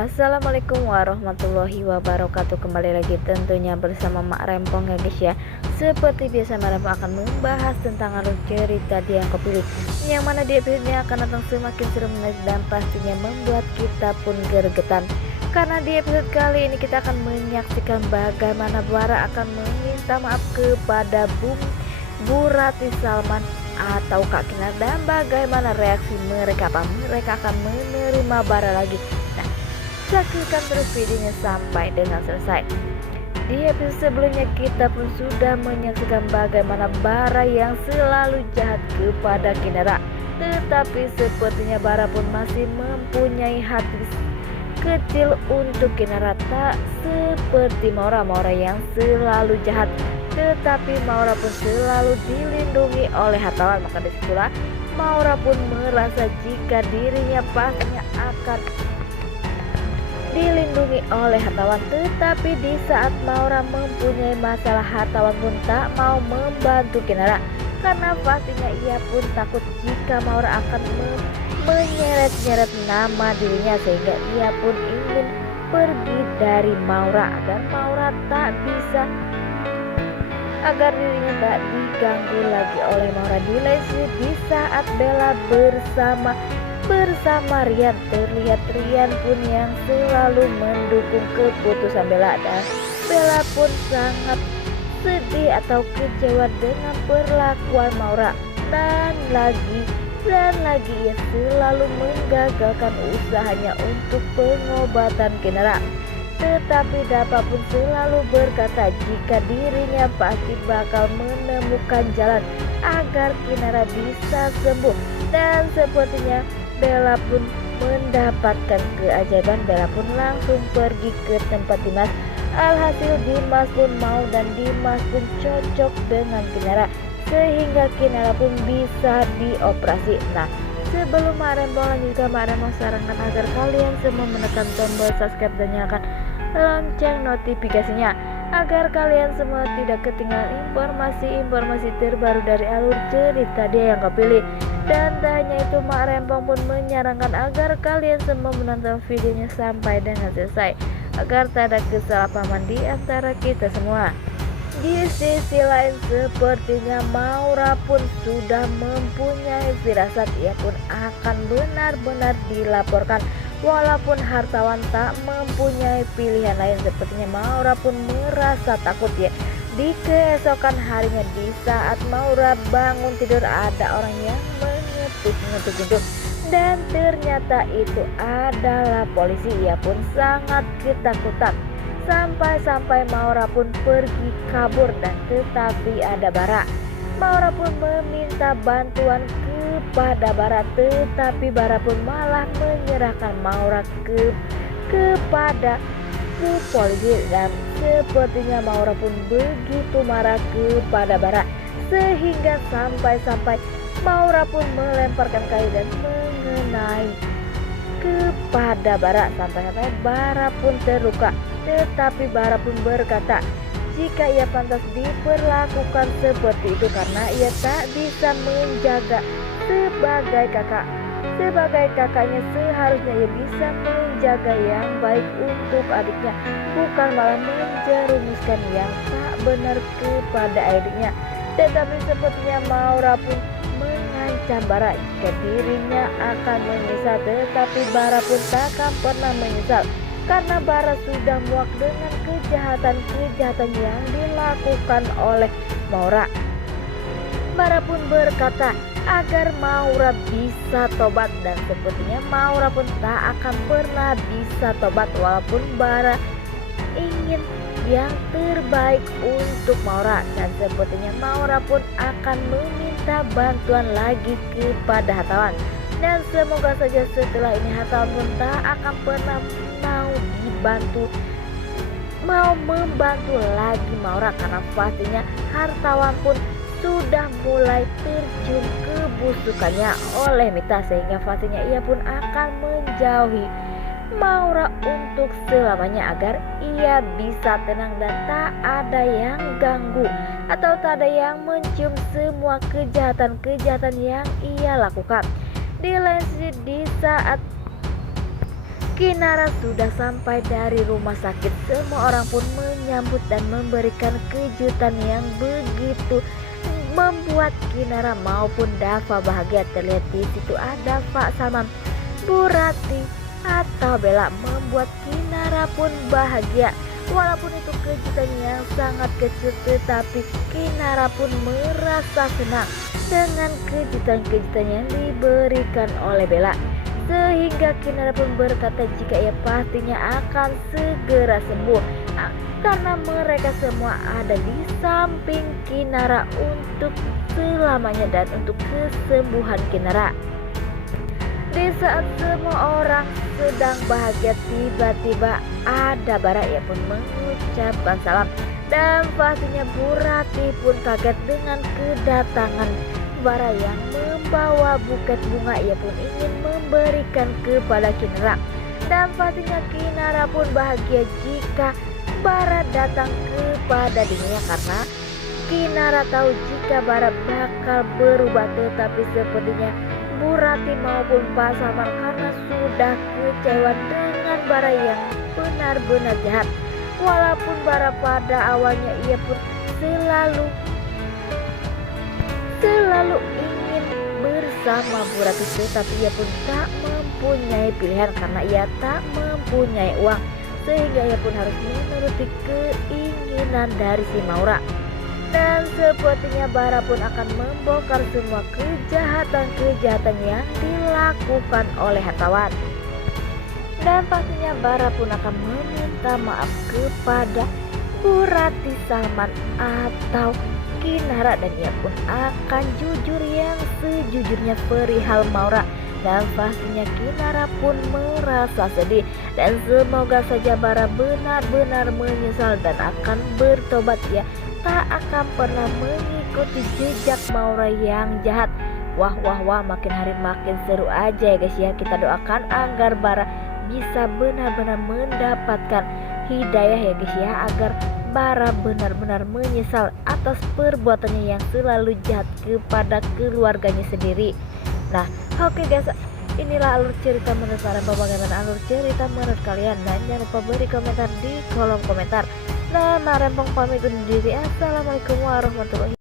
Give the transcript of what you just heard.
Assalamualaikum warahmatullahi wabarakatuh. Kembali lagi tentunya bersama Mak Rempong ya guys ya. Seperti biasa Mak Rempong akan membahas tentang alur cerita Dia Yang Kupilih, yang mana di episode ini akan datang semakin seru, menarik dan pastinya membuat kita pun gregetan. Karena di episode kali ini kita akan menyaksikan bagaimana Bara akan meminta maaf kepada Bu Ratih Salman atau Kak Kinar, dan bagaimana reaksi mereka. Mereka akan menerima Bara lagi. Saksikan terus videonya sampai dengan selesai. Di episode sebelumnya kita pun sudah menyaksikan bagaimana Bara yang selalu jahat kepada Kinara, tetapi sepertinya Bara pun masih mempunyai hati kecil untuk Kinara. Tak seperti Maura yang selalu jahat, tetapi Maura pun selalu dilindungi oleh hartawan. Maka disitulah Maura pun merasa jika dirinya pastinya akan dilindungi oleh hartawan. Tetapi di saat Maura mempunyai masalah, hartawan pun tak mau membantu Kinara, karena pastinya ia pun takut jika Maura akan menyeret-nyeret nama dirinya, sehingga ia pun ingin pergi dari Maura agar Maura tak bisa, agar dirinya tak diganggu lagi oleh Maura. Di saat Bella bersama Rian, terlihat Rian pun yang selalu mendukung keputusan Bella, dan Bella pun sangat sedih atau kecewa dengan perlakuan Maura, dan lagi ia selalu menggagalkan usahanya untuk pengobatan Kinara. Tetapi Dapa pun selalu berkata jika dirinya pasti bakal menemukan jalan agar Kinara bisa sembuh, dan sepertinya Bella pun mendapatkan keajaiban. Bella pun langsung pergi ke tempat Dimas. Alhasil Dimas pun mau, dan Dimas pun cocok dengan Kinara, sehingga Kinara pun bisa dioperasi. Nah, sebelum Mak Rempong lanjutkan, Mak Rempong sarankan agar kalian semua menekan tombol subscribe dan nyalakan lonceng notifikasinya, agar kalian semua tidak ketinggalan informasi-informasi terbaru dari alur cerita Dia Yang Kupilih. Dan tak hanya itu, Mak Rempong pun menyarankan agar kalian semua menonton videonya sampai dengan selesai, agar tak ada kesalahpahaman di antara kita semua. Di sisi lain, sepertinya Maura pun sudah mempunyai firasat. Ia pun akan benar-benar dilaporkan. Walaupun hartawan tak mempunyai pilihan lain, sepertinya Maura pun merasa takut ya. Di keesokan harinya, di saat Maura bangun tidur, ada orang yang mengetuk pintu, dan ternyata itu adalah polisi. Ia pun sangat ketakutan. Sampai Maura pun pergi kabur, dan tetapi ada Bara. Maura pun meminta bantuan kepada Bara, tetapi Bara pun malah menyerahkan Maura kepada polisi, dan sepertinya Maura pun begitu marah kepada Bara, sehingga sampai Maura pun melemparkan kayu dan mengenai kepada Bara, sampai Bara pun terluka. Tetapi Bara pun berkata jika ia pantas diperlakukan seperti itu karena ia tak bisa menjaga sebagai kakak. Sebagai kakaknya seharusnya ia bisa menjaga yang baik untuk adiknya, bukan malah menjerumuskan yang tak benar kepada adiknya. Tetapi sepertinya Maura pun mengancam Bara jika dirinya akan menyesal, tetapi Bara pun takkan pernah menyesal, karena Bara sudah muak dengan kejahatan yang dilakukan oleh Maura. Bara pun berkata agar Maura bisa tobat, dan sepertinya Maura pun tak akan pernah bisa tobat walaupun Bara ingin yang terbaik untuk Maura. Dan sepertinya Maura pun akan meminta bantuan lagi kepada hartawan, dan semoga saja setelah ini hartawan pun tak akan pernah mau membantu lagi Maura, karena pastinya hartawan pun sudah mulai tercium kebusukannya oleh Mita, sehingga pastinya ia pun akan menjauhi Maura untuk selamanya, agar ia bisa tenang dan tak ada yang ganggu atau tak ada yang mencium semua kejahatan yang ia lakukan. Di lain sisi, di saat Kinara sudah sampai dari rumah sakit. Semua orang pun menyambut dan memberikan kejutan yang begitu membuat Kinara maupun Dava bahagia. Terlihat di situ ada Pak Salman, Bu Rati atau Bella, membuat Kinara pun bahagia. Walaupun itu kejutan yang sangat kecil, tetapi Kinara pun merasa senang dengan kejutan-kejutan yang diberikan oleh Bella. Sehingga Kinara pun berkata jika ia pastinya akan segera sembuh, karena mereka semua ada di samping Kinara untuk selamanya dan untuk kesembuhan Kinara. Di saat semua orang sedang bahagia, tiba-tiba ada Bara, ia pun mengucapkan salam. Dan pastinya Bu Rati pun kaget dengan kedatangan Bara yang membawa buket bunga. Ia pun ingin memberikan kepada Kinara. Dan pastinya Kinara pun bahagia jika Bara datang kepada dirinya, karena Kinara tahu jika Bara bakal berubah. Tetapi sepertinya Bu Rati maupun Pak Salman karena sudah kecewa dengan Bara yang benar-benar jahat. Walaupun Bara pada awalnya ia pun selalu ingin bersama Bu Rati, tetapi ia pun tak mempunyai pilihan karena ia tak mempunyai uang, sehingga ia pun harus menuruti keinginan dari si Maura. Dan sepertinya Bara pun akan membongkar semua kejahatan-kejahatan yang dilakukan oleh hartawan. Dan pastinya Bara pun akan meminta maaf kepada Bu Rati, Salman atau Kinara, dan ia pun akan jujur yang sejujurnya perihal Maura. Dan pastinya Kinara pun merasa sedih, dan semoga saja Bara benar-benar menyesal dan akan bertobat, ya tak akan pernah mengikuti jejak Maura yang jahat. Wah, makin hari makin seru aja ya guys ya. Kita doakan agar Bara bisa benar-benar mendapatkan hidayah ya guys ya, agar Bara benar-benar menyesal atas perbuatannya yang selalu jahat kepada keluarganya sendiri. Nah, oke guys, inilah alur cerita menurut kalian. Bagaimana alur cerita menurut kalian? Dan jangan lupa beri komentar di kolom komentar. Nah, Rempong pamit undur diri. Assalamualaikum warahmatullahi wabarakatuh.